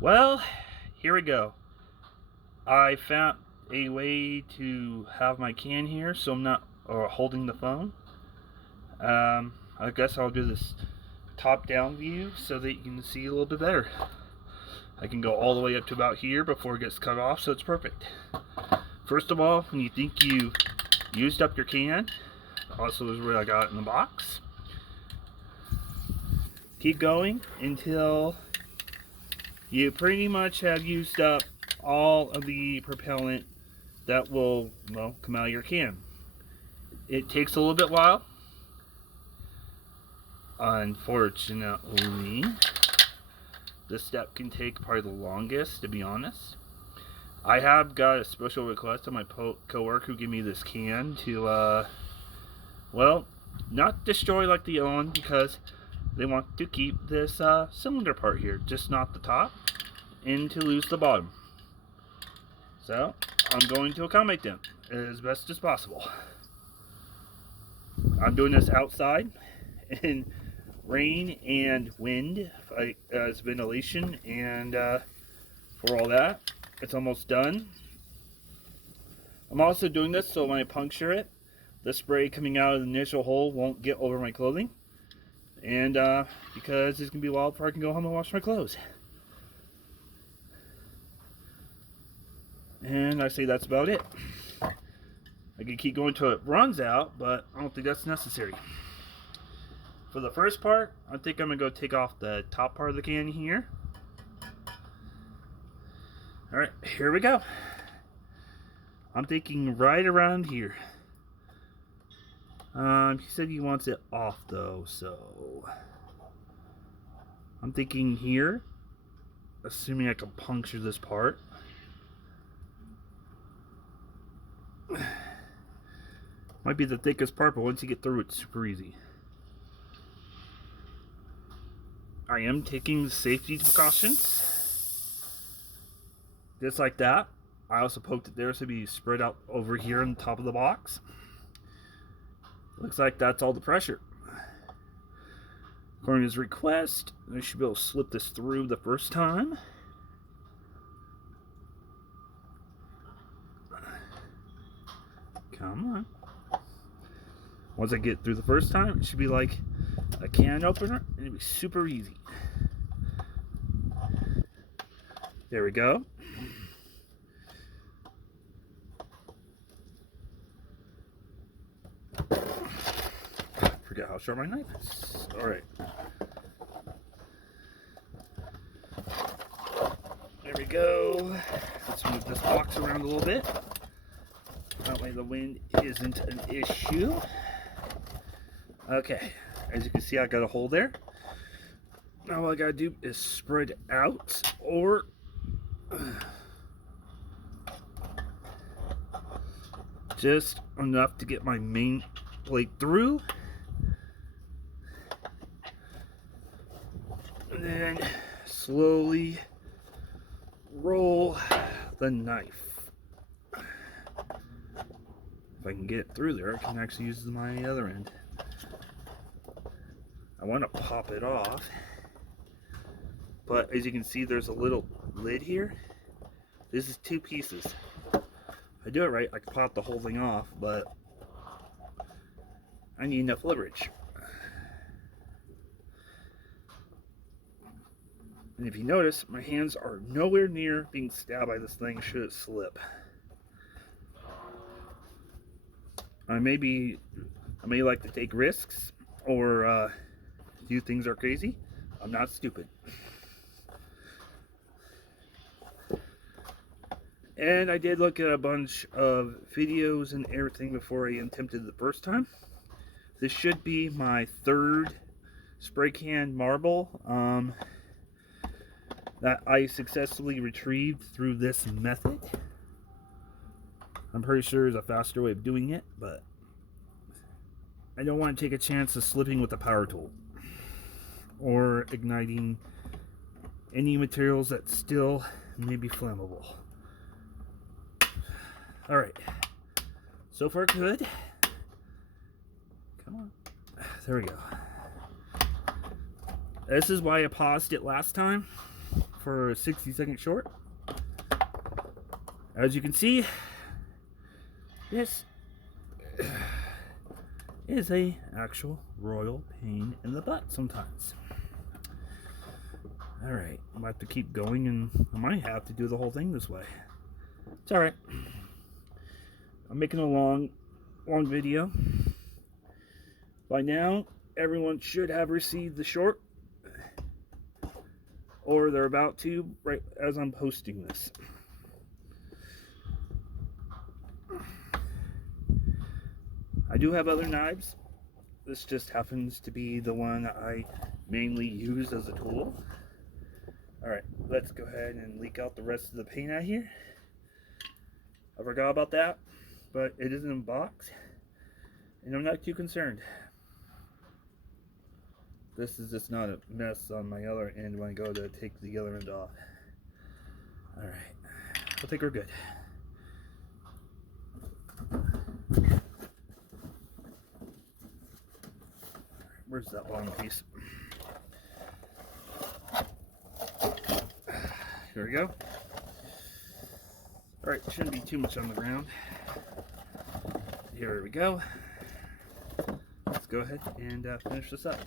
Well, here we go. I found a way to have my can here so I'm not holding the phone. I guess I'll do this top down view so that you can see a little bit better. I can go all the way up to about here before it gets cut off, so it's perfect. First of all, when you think you used up your can, also is what I got in the box. Keep going until you pretty much have used up all of the propellant that will, well, come out of your can. It takes a little bit while. Unfortunately, this step can take probably the longest, to be honest. I have got a special request of my coworker who gave me this can to, well, not destroy like the other one because they want to keep this cylinder part here, just not the top, and to lose the bottom. So, I'm going to accommodate them as best as possible. I'm doing this outside in rain and wind as ventilation, and for all that, it's almost done. I'm also doing this so when I puncture it, the spray coming out of the initial hole won't get over my clothing, and because it's going to be a while before I can go home and wash my clothes. And I say that's about it. I can keep going till it runs out, but I don't think that's necessary. For the first part, I think I'm going to go take off the top part of the can here. Alright, here we go. I'm thinking right around here. He said he wants it off though, so I'm thinking here, assuming I can puncture this part. Might be the thickest part, but once you get through, it's super easy. I am taking safety precautions. Just like that. I also poked it there so it'd be spread out over here on the top of the box. Looks like that's all the pressure. According to his request, I should be able to slip this through the first time. Come on. Once I get through the first time, it should be like a can opener, and it'll be super easy. There we go. Forget how sharp my knife is. Alright. There we go. Let's move this box around a little bit. That way the wind isn't an issue. Okay, as you can see, I got a hole there. Now all I gotta do is spread out, or just enough to get my main plate through. And then slowly roll the knife. If I can get it through there, I can actually use my other end. I want to pop it off, but as you can see, there's a little lid here. This is 2 pieces. If I do it right, I can pop the whole thing off, but I need enough leverage. And if you notice, my hands are nowhere near being stabbed by this thing should it slip. I may like to take risks or do things are crazy. I'm not stupid. And I did look at a bunch of videos and everything before I attempted the first time. This should be my 3rd spray can marble that I successfully retrieved through this method. I'm pretty sure there's a faster way of doing it, but I don't want to take a chance of slipping with a power tool or igniting any materials that still may be flammable. Alright, so far good. Come on, there we go. This is why I paused it last time for a 60-second short. As you can see, this is a actual royal pain in the butt sometimes. Alright, I might have to keep going, and I might have to do the whole thing this way. It's alright. I'm making a long video. By now, everyone should have received the short, or they're about to right as I'm posting this. I do have other knives. This just happens to be the one I mainly use as a tool. Alright, let's go ahead and leak out the rest of the paint out here. I forgot about that, but it is in a box, and I'm not too concerned. This is just not a mess on my other end when I go to take the other end off. Alright, I think we're good. Where's that long piece? Here we go. Alright, shouldn't be too much on the ground. Here we go. Let's go ahead and finish this up.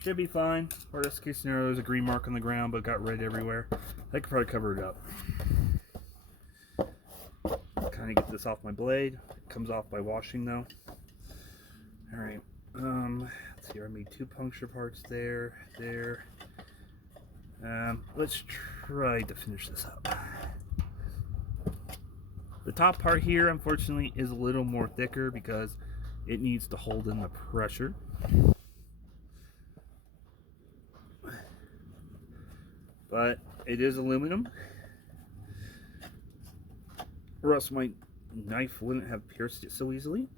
Should be fine. Worst case scenario, there's a green mark on the ground, but got red everywhere. I could probably cover it up. Kind of get this off my blade. It comes off by washing though. Alright. Let's see, I made 2 puncture parts there. Let's try to finish this up. The top part here, unfortunately, is a little more thicker because it needs to hold in the pressure. But it is aluminum, or else my knife wouldn't have pierced it so easily.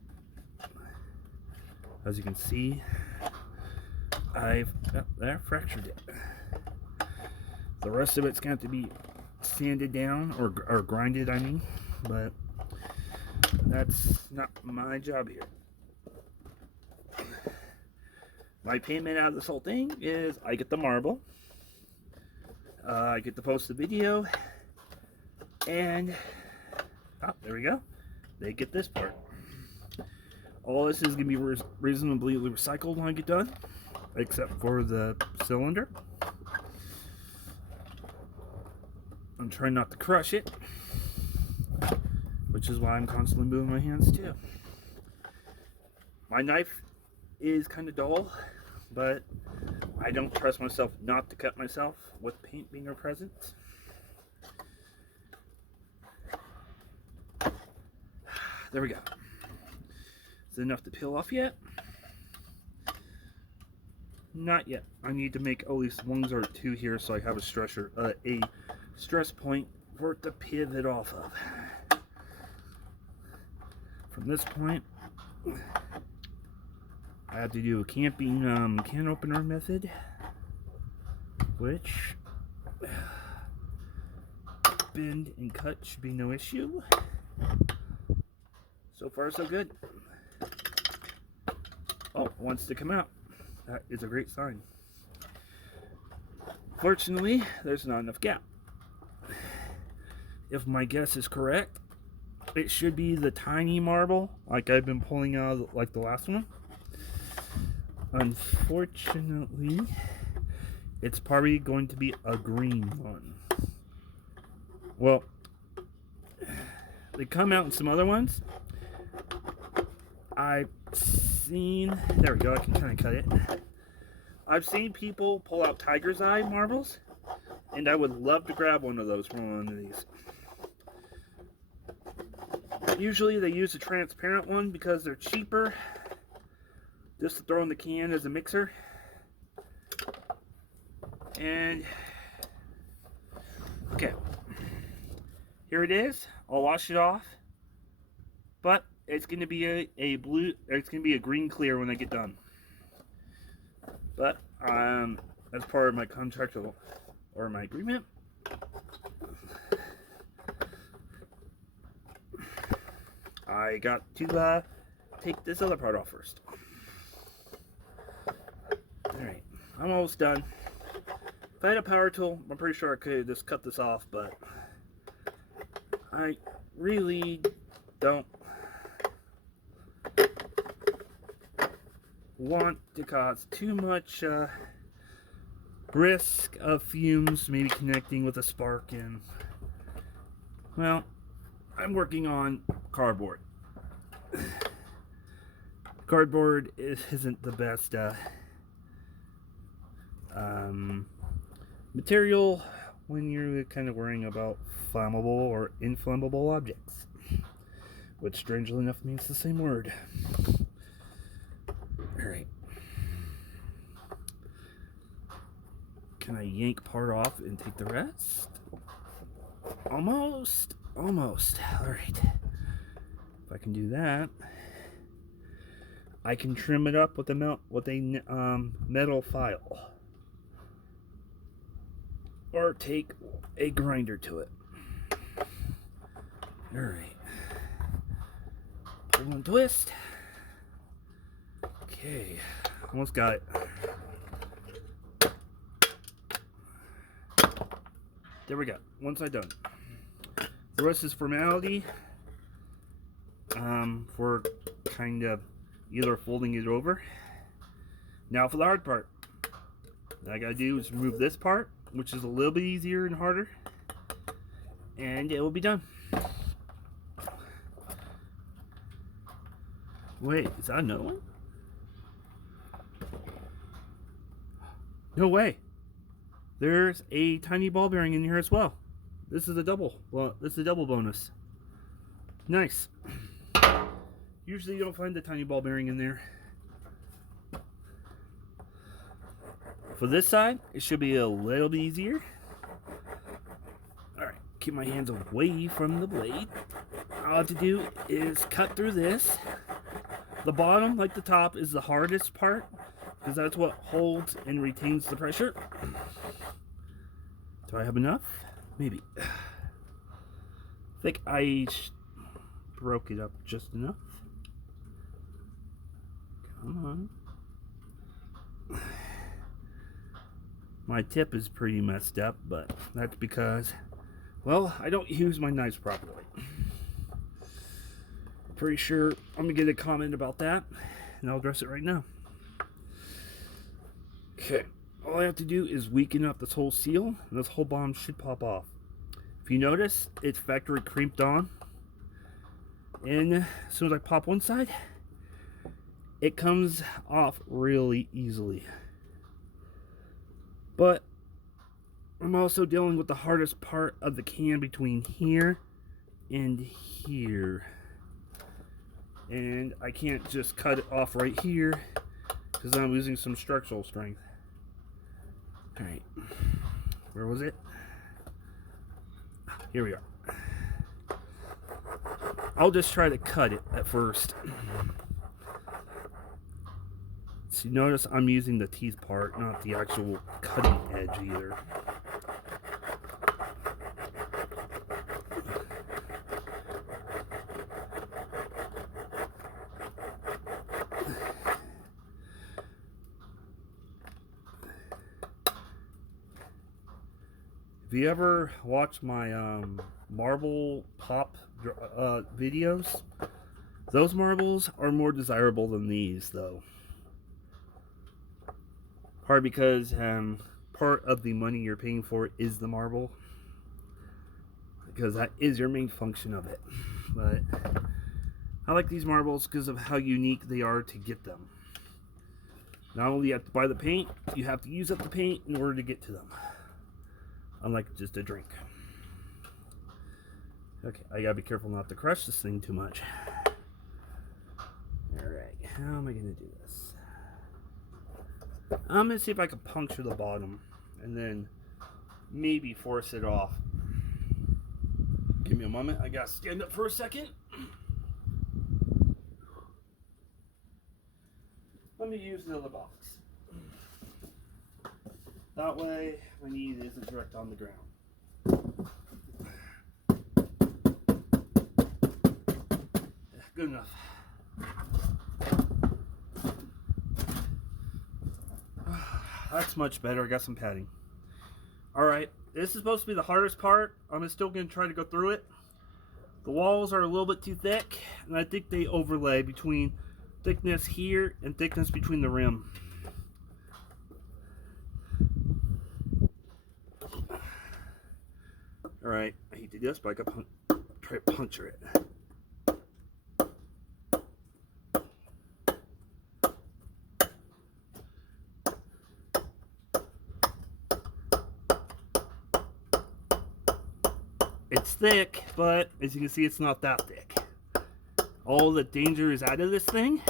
As you can see, I fractured it. The rest of it's going to have to be sanded down, or grinded, I mean, but that's not my job here. My payment out of this whole thing is I get the marble, I get to post the video, and there we go, they get this part. All this is going to be reasonably recycled when I get done, except for the cylinder. I'm trying not to crush it, which is why I'm constantly moving my hands too. My knife is kind of dull, but I don't trust myself not to cut myself with paint being present. There we go. Is it enough to peel off yet? Not yet. I need to make at least 1 or 2 here so I have a stress point for it to pivot off of. From this point, I have to do a camping can opener method, which bend and cut should be no issue. So far, so good. Oh, it wants to come out. That is a great sign. Fortunately, there's not enough gap. If my guess is correct, it should be the tiny marble, like I've been pulling out like the last one. Unfortunately, it's probably going to be a green one. Well, they come out in some other ones. I've seen, there we go, I can kind of cut it. I've seen people pull out tiger's eye marbles, and I would love to grab one of those from one of these. Usually they use a transparent one because they're cheaper, just to throw in the can as a mixer. And okay, here it is. I'll wash it off, but it's going to be a blue, it's going to be a green clear when I get done. But as part of my contract or my agreement, I got to take this other part off first. I'm almost done. If I had a power tool, I'm pretty sure I could just cut this off, but I really don't want to cause too much risk of fumes maybe connecting with a spark, and well, I'm working on cardboard. Cardboard isn't the best material when you're kind of worrying about flammable or inflammable objects, which strangely enough means the same word. Alright. Can I yank part off and take the rest? Almost. Alright. If I can do that, I can trim it up with a metal file, or take a grinder to it. Alright. Pull and twist. Okay. Almost got it. There we go. One side done. The rest is formality. For kind of either folding it over. Now for the hard part. All I gotta do is remove this part, which is a little bit easier and harder, and it will be done. Wait, is that another one? No way. There's a tiny ball bearing in here as well. This is a double. Well, this is a double bonus. Nice. Usually you don't find the tiny ball bearing in there. For this side, it should be a little bit easier. Alright, keep my hands away from the blade. All I have to do is cut through this. The bottom, like the top, is the hardest part, because that's what holds and retains the pressure. Do I have enough? Maybe. I think I broke it up just enough. Come on. My tip is pretty messed up, but that's because, well, I don't use my knives properly. Pretty sure I'm gonna get a comment about that, and I'll address it right now. Okay, all I have to do is weaken up this whole seal, and this whole bottom should pop off. If you notice, it's factory crimped on, and as soon as I pop one side, it comes off really easily. But I'm also dealing with the hardest part of the can between here and here. And I can't just cut it off right here because I'm losing some structural strength. Alright, where was it? Here we are. I'll just try to cut it at first. So you notice I'm using the teeth part, not the actual cutting edge either. If you ever watch my marble pop videos, those marbles are more desirable than these, though. Part because part of the money you're paying for is the marble, because that is your main function of it. But I like these marbles because of how unique they are to get them. Not only do you have to buy the paint, you have to use up the paint in order to get to them. Unlike just a drink. Okay, I gotta be careful not to crush this thing too much. Alright, how am I gonna do this? I'm gonna see if I can puncture the bottom and then maybe force it off. Give me a moment, I gotta stand up for a second. Let me use the other box. That way, my knee isn't direct on the ground. Good enough. That's much better. I got some padding. Alright, this is supposed to be the hardest part. I'm still going to try to go through it. The walls are a little bit too thick, and I think they overlay between thickness here and thickness between the rim. Alright, I hate to do this, but I got to try to puncture it. It's thick, but as you can see, it's not that thick. All the danger is out of this thing,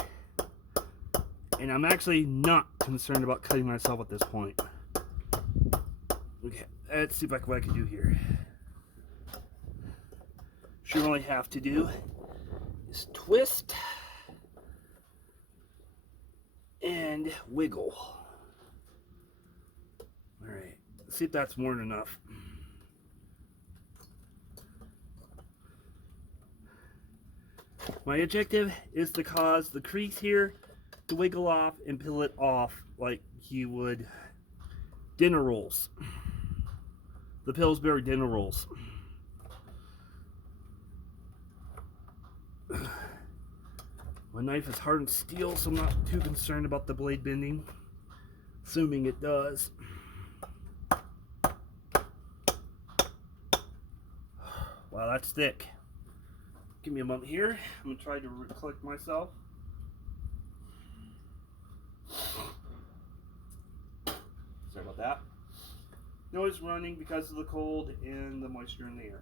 and I'm actually not concerned about cutting myself at this point. Okay, let's see what I can do here. What you really have to do is twist and wiggle. Alright, let's see if that's more than enough. My objective is to cause the crease here to wiggle off and peel it off like you would dinner rolls. The Pillsbury dinner rolls. My knife is hardened steel, so I'm not too concerned about the blade bending, assuming it does. Wow, that's thick. Give me a moment here. I'm going to try to collect myself. Sorry about that. Noise running because of the cold and the moisture in the air.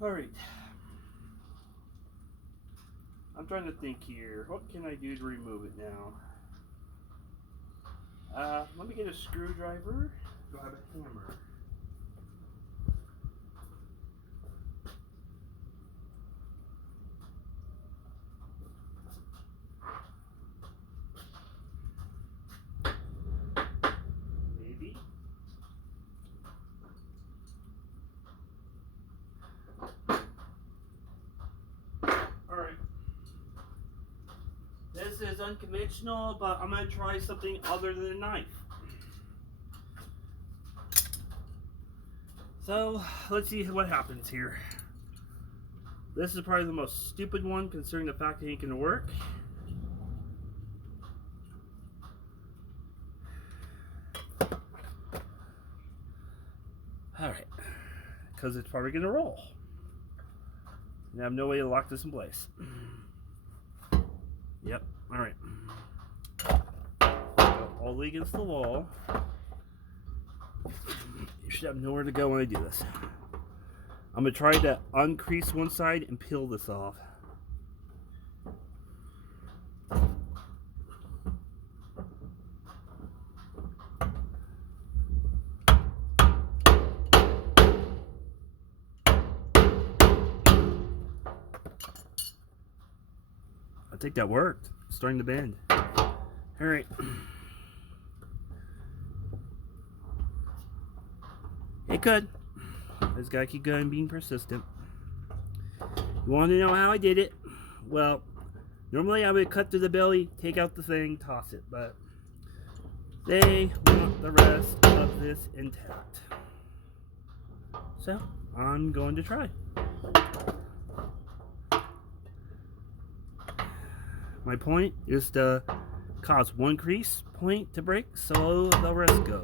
Alright. I'm trying to think here. What can I do to remove it now? Let me get a screwdriver. Do I have a hammer? Maybe. Alright. This is unconventional, but I'm going to try something other than a knife. So, let's see what happens here. This is probably the most stupid one, considering the fact that it ain't going to work. Alright. Because it's probably going to roll. And I have no way to lock this in place. Yep, alright. All the way against the wall. You should have nowhere to go when I do this. I'm going to try to uncrease one side and peel this off. I think that worked. It's starting to bend. Alright. It could. I just gotta keep going, being persistent. You want to know how I did it? Well, normally I would cut through the belly, take out the thing, toss it, but they want the rest of this intact. So, I'm going to try. My point is to cause one crease point to break, so the rest goes.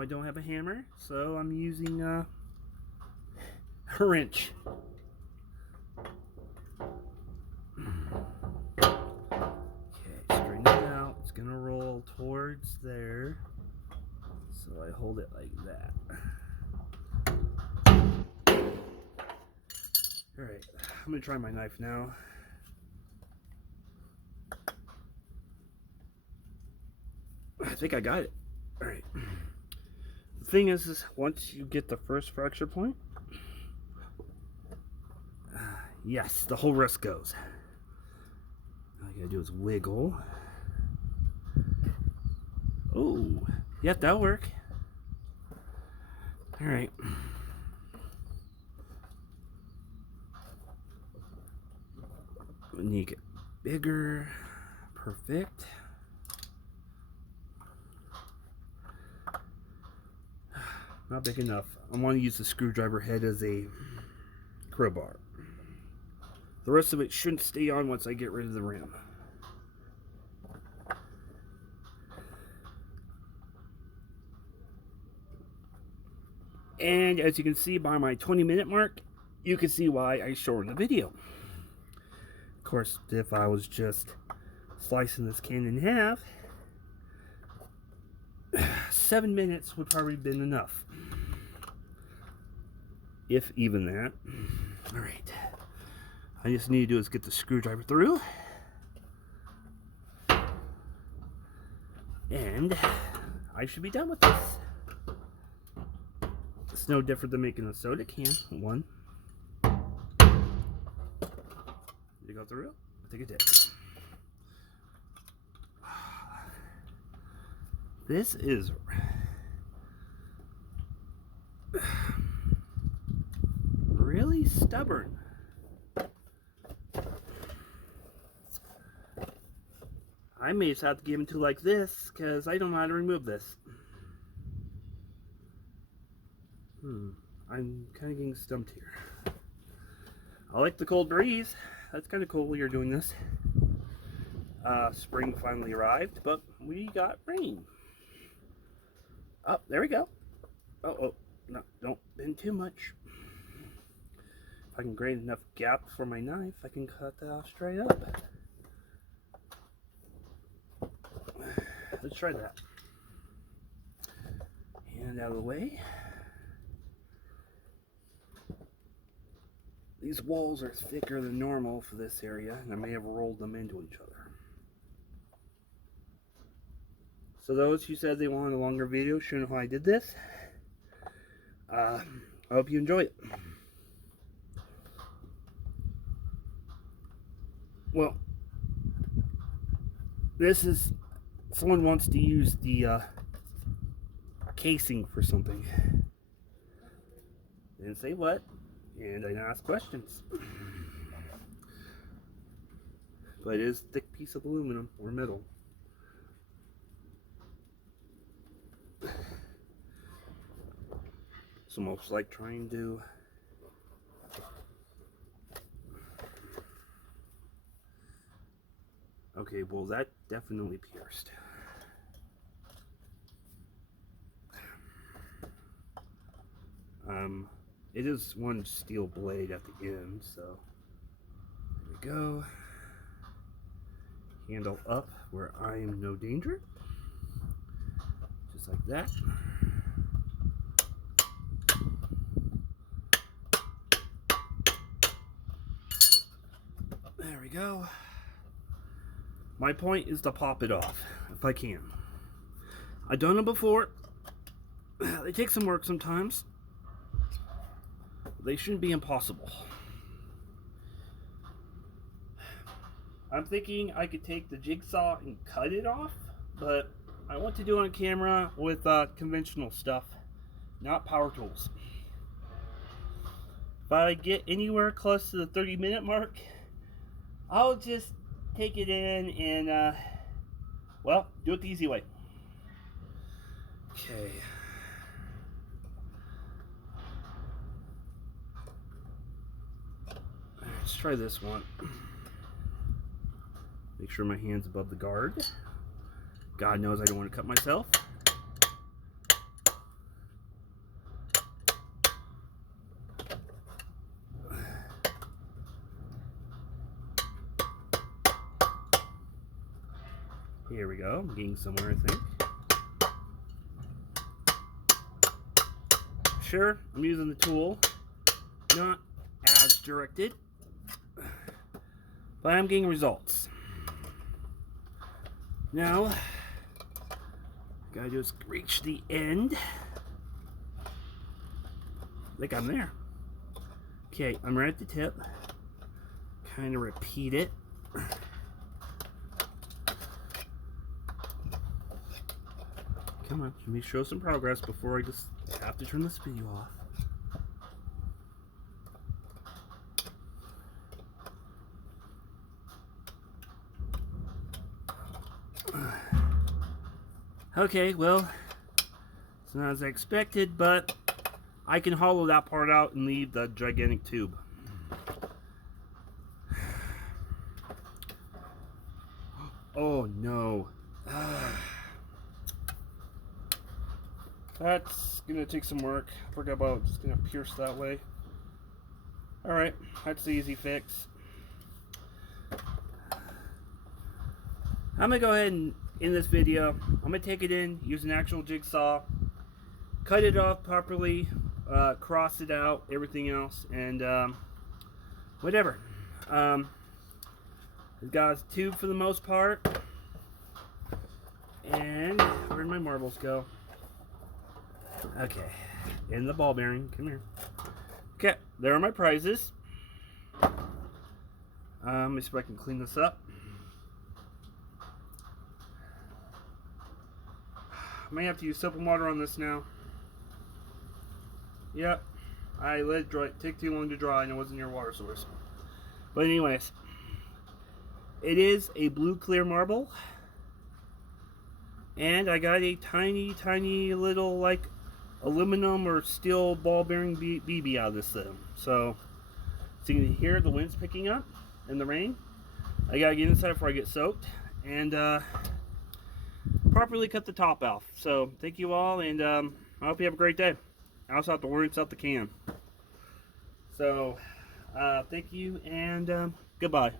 I don't have a hammer, so I'm using a wrench. Okay, straighten it out. It's gonna roll towards there, so I hold it like that. Alright, I'm gonna try my knife now. I think I got it. Alright. The thing is once you get the first fracture point, yes, the whole rest goes. All you gotta do is wiggle. Oh, yep, that'll work. Alright. Make it bigger. Perfect. Not big enough. I want to use the screwdriver head as a crowbar. The rest of it shouldn't stay on once I get rid of the rim. And as you can see by my 20-minute mark, you can see why I shortened the video. Of course, if I was just slicing this can in half, 7 minutes would probably have been enough. If even that. Alright. I just need to do is get the screwdriver through. And I should be done with this. It's no different than making a soda can. One. Did it go through? I think it did. This is really stubborn. I may just have to give him two like this because I don't know how to remove this. I'm kind of getting stumped here. I like the cold breeze. That's kind of cool when you're doing this. Spring finally arrived, but we got rain. Oh, there we go. Oh, no, don't bend too much. If I can grade enough gap for my knife, I can cut that off straight up. Let's try that. Hand out of the way. These walls are thicker than normal for this area, and I may have rolled them into each other. So those who said they wanted a longer video showing how I did this, I hope you enjoy it. Well, this is, someone wants to use the casing for something. Didn't say what, and I didn't ask questions. But it is a thick piece of aluminum or metal. It's almost like trying to okay, well that definitely pierced. It is one steel blade at the end, so there we go. Handle up where I am no danger. Just like that. There we go. My point is to pop it off, if I can. I've done it before. They take some work sometimes. They shouldn't be impossible. I'm thinking I could take the jigsaw and cut it off, but I want to do it on camera with conventional stuff, not power tools. If I get anywhere close to the 30-minute mark, I'll just take it in and, well, do it the easy way. Okay. Let's try this one. Make sure my hand's above the guard. God knows I don't want to cut myself. Here we go. I'm getting somewhere, I think. Sure, I'm using the tool. Not as directed. But I'm getting results. Now, gotta just reach the end. I think I'm there. Okay, I'm right at the tip. Kind of repeat it. Come on, let me show some progress before I just have to turn this video off. Okay, well, it's not as I expected, but I can hollow that part out and leave the gigantic tube. Oh no. That's gonna take some work. I forgot about just gonna pierce that way. Alright, that's the easy fix. I'm gonna go ahead and in this video, I'm gonna take it in, use an actual jigsaw, cut it off properly, cross it out, everything else, and whatever. I've got a tube for the most part. And where'd my marbles go? Okay, in the ball bearing. Come here. Okay, there are my prizes. Let me see if I can clean this up. I may have to use soap and water on this now. Yep, I let it dry, take too long to dry, and it wasn't near a water source. But anyways, it is a blue clear marble, and I got a tiny little like aluminum or steel ball bearing BB out of this thing. So you can hear the wind's picking up and the rain. I gotta get inside before I get soaked and properly cut the top off. So thank you all, and I hope you have a great day. I also have to rinse out the can. So thank you, and goodbye.